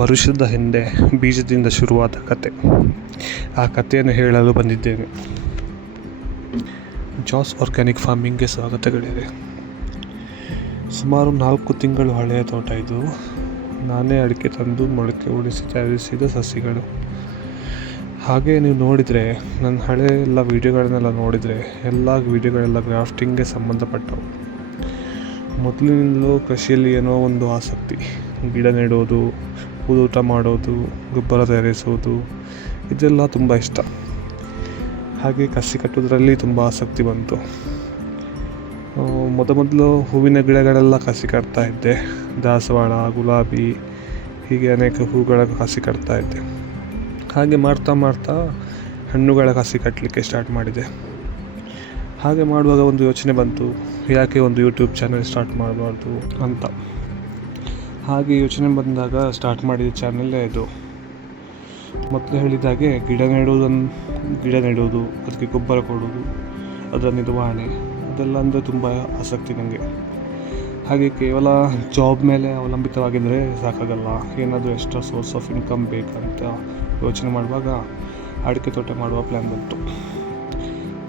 ವರ್ಷದ ಹಿಂದೆ ಬೀಜದಿಂದ ಶುರುವಾದ ಕತೆ. ಆ ಕಥೆಯನ್ನು ಹೇಳಲು ಬಂದಿದ್ದೇನೆ. ಜಾಸ್ ಆರ್ಗ್ಯಾನಿಕ್ ಫಾರ್ಮಿಂಗ್ಗೆ ಸ್ವಾಗತಗಳಿವೆ. ಸುಮಾರು 4 ತಿಂಗಳು ಹಳೆಯ ತೋಟ ಇದು. ನಾನೇ ಅಡಿಕೆ ತಂದು ಮೊಳಕೆ ಉಳಿಸಿ ತಯಾರಿಸಿದ ಸಸಿಗಳು. ಹಾಗೆ ನೀವು ನೋಡಿದರೆ, ನನ್ನ ಹಳೆ ಎಲ್ಲ ವೀಡಿಯೋಗಳನ್ನೆಲ್ಲ ನೋಡಿದರೆ, ಎಲ್ಲ ವೀಡಿಯೋಗಳೆಲ್ಲ ಗ್ರಾಫ್ಟಿಂಗ್ಗೆ ಸಂಬಂಧಪಟ್ಟವು. ಮೊದಲಿನಿಂದಲೂ ಕೃಷಿಯಲ್ಲಿ ಏನೋ ಒಂದು ಆಸಕ್ತಿ. ಗಿಡ ನೆಡೋದು, ಊಟ ಮಾಡೋದು, ಗೊಬ್ಬರ ತಯಾರಿಸೋದು, ಇದೆಲ್ಲ ತುಂಬ ಇಷ್ಟ. ಹಾಗೆ ಕಸಿ ಕಟ್ಟೋದ್ರಲ್ಲಿ ತುಂಬ ಆಸಕ್ತಿ ಬಂತು. ಮೊದಲು ಹೂವಿನ ಗಿಡಗಳೆಲ್ಲ ಕಸಿ ಕಟ್ತಾ ಇದ್ದೆ. ದಾಸವಾಳ, ಗುಲಾಬಿ, ಹೀಗೆ ಅನೇಕ ಹೂಗಳ ಕಸಿ ಕಟ್ತಾ ಇದ್ದೆ. ಹಾಗೆ ಮಾಡ್ತಾ ಹಣ್ಣುಗಳ ಕಸಿ ಕಟ್ಟಲಿಕ್ಕೆ ಸ್ಟಾರ್ಟ್ ಮಾಡಿದೆ. ಹಾಗೆ ಮಾಡುವಾಗ ಒಂದು ಯೋಚನೆ ಬಂತು, ಯಾಕೆ ಒಂದು ಯೂಟ್ಯೂಬ್ ಚಾನೆಲ್ ಸ್ಟಾರ್ಟ್ ಮಾಡಬಾರ್ದು ಅಂತ. ಹಾಗೆ ಯೋಚನೆ ಬಂದಾಗ ಸ್ಟಾರ್ಟ್ ಮಾಡಿದ ಚಾನೆಲ್ಲೇ ಇದು. ಮೊದಲು ಹೇಳಿದಾಗೆ ಗಿಡ ನೆಡೋದು, ಅದಕ್ಕೆ ಗೊಬ್ಬರ ಕೊಡೋದು, ಅದರ ನಿರ್ವಹಣೆ, ಅದೆಲ್ಲ ಅಂದರೆ ತುಂಬ ಆಸಕ್ತಿ ನನಗೆ. ಹಾಗೆ ಕೇವಲ ಜಾಬ್ ಮೇಲೆ ಅವಲಂಬಿತವಾಗಿದ್ದರೆ ಸಾಕಾಗಲ್ಲ, ಏನಾದರೂ ಎಕ್ಸ್ಟ್ರಾ ಸೋರ್ಸ್ ಆಫ್ ಇನ್ಕಮ್ ಬೇಕಂತ ಯೋಚನೆ ಮಾಡುವಾಗ ಅಡಿಕೆ ತೋಟ ಮಾಡುವ ಪ್ಲ್ಯಾನ್ ಬಂತು.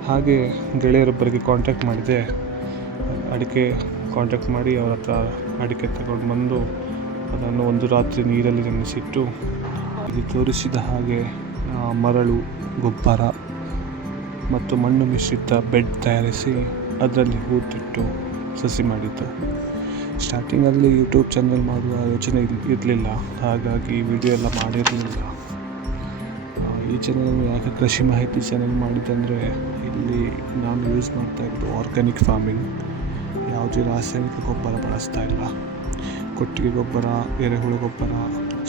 ಹಾಗೆ ಗೆಳೆಯರೊಬ್ಬರಿಗೆ ಕಾಂಟ್ಯಾಕ್ಟ್ ಮಾಡಿದೆ. ಕಾಂಟ್ಯಾಕ್ಟ್ ಮಾಡಿ ಅವರ ಹತ್ರ ಅಡಿಕೆ ತಗೊಂಡು ಬಂದು ಅದನ್ನು ಒಂದು ರಾತ್ರಿ ನೀರಲ್ಲಿ ನೆನೆಸಿಟ್ಟು, ಇಲ್ಲಿ ತೋರಿಸಿದ ಹಾಗೆ ಮರಳು, ಗೊಬ್ಬರ ಮತ್ತು ಮಣ್ಣು ಮಿಶ್ರಿತ ಬೆಡ್ ತಯಾರಿಸಿ ಅದರಲ್ಲಿ ಹೂತಿಟ್ಟು ಸಸಿ ಮಾಡಿದ್ದು. ಸ್ಟಾರ್ಟಿಂಗಲ್ಲಿ ಯೂಟ್ಯೂಬ್ ಚಾನಲ್ ಮಾಡುವ ಯೋಚನೆ ಇರಲಿಲ್ಲ, ಹಾಗಾಗಿ ವಿಡಿಯೋ ಎಲ್ಲ ಮಾಡಿರಲಿಲ್ಲ. ಈ ಚಾನಲ್ ಯಾಕೆ ಕೃಷಿ ಮಾಹಿತಿ ಚಾನಲ್ ಮಾಡಿದ್ದಂದರೆ, ಇಲ್ಲಿ ನಾನು ಯೂಸ್ ಮಾಡ್ತಾಯಿರೋದು ಆರ್ಗ್ಯಾನಿಕ್ ಫಾರ್ಮಿಂಗ್. ಯಾವುದೇ ರಾಸಾಯನಿಕ ಗೊಬ್ಬರ ಬಳಸ್ತಾ ಇಲ್ಲ. ಕೊಟ್ಟಿಗೆ ಗೊಬ್ಬರ, ಎರೆಹುಳು ಗೊಬ್ಬರ,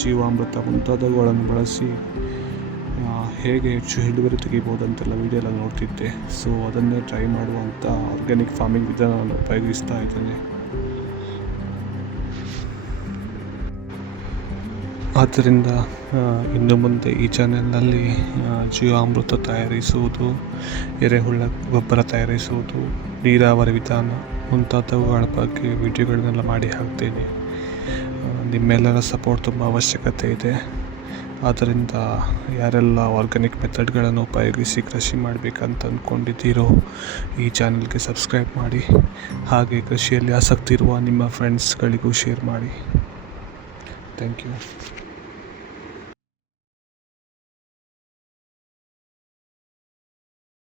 ಜೀವಾಮೃತ ಮುಂತಾದವುಗಳನ್ನು ಬಳಸಿ ಹೇಗೆ ಹೆಚ್ಚು ಇಳುವರಿ ತೆಗಿಬೋದಂತೆಲ್ಲ ವಿಡಿಯೋ ಎಲ್ಲ ನೋಡ್ತಿದ್ದೆ. ಸೊ ಅದನ್ನೇ ಟ್ರೈ ಮಾಡುವಂಥ ಆರ್ಗ್ಯಾನಿಕ್ ಫಾರ್ಮಿಂಗ್ ವಿಧಾನವನ್ನು ಉಪಯೋಗಿಸ್ತಾ ಇದ್ದೇನೆ. ಆದ್ದರಿಂದ ಇನ್ನು ಮುಂದೆ ಈ ಚಾನೆಲ್ನಲ್ಲಿ ಜೀವಾಮೃತ ತಯಾರಿಸುವುದು, ಎರೆಹುಳ ಗೊಬ್ಬರ ತಯಾರಿಸುವುದು, ನೀರಾವರಿ ವಿಧಾನ ಮುಂತಾದವುಗಳ ಬಗ್ಗೆ ವಿಡಿಯೋಗಳನ್ನೆಲ್ಲ ಮಾಡಿ ಹಾಕ್ತೇನೆ. ನಿಮ್ಮೆಲ್ಲರ ಸಪೋರ್ಟ್ ತುಂಬ ಅವಶ್ಯಕತೆ ಇದೆ. ಆದ್ದರಿಂದ ಯಾರೆಲ್ಲ ಆರ್ಗ್ಯಾನಿಕ್ ಮೆಥಡ್ಗಳನ್ನು ಉಪಯೋಗಿಸಿ ಕೃಷಿ ಮಾಡಬೇಕಂತ ಅಂದ್ಕೊಂಡಿದ್ದೀರೋ ಈ ಚಾನಲ್ಗೆ ಸಬ್ಸ್ಕ್ರೈಬ್ ಮಾಡಿ. ಹಾಗೆ ಕೃಷಿಯಲ್ಲಿ ಆಸಕ್ತಿ ಇರುವ ನಿಮ್ಮ ಫ್ರೆಂಡ್ಸ್ಗಳಿಗೂ ಶೇರ್ ಮಾಡಿ. Thank you.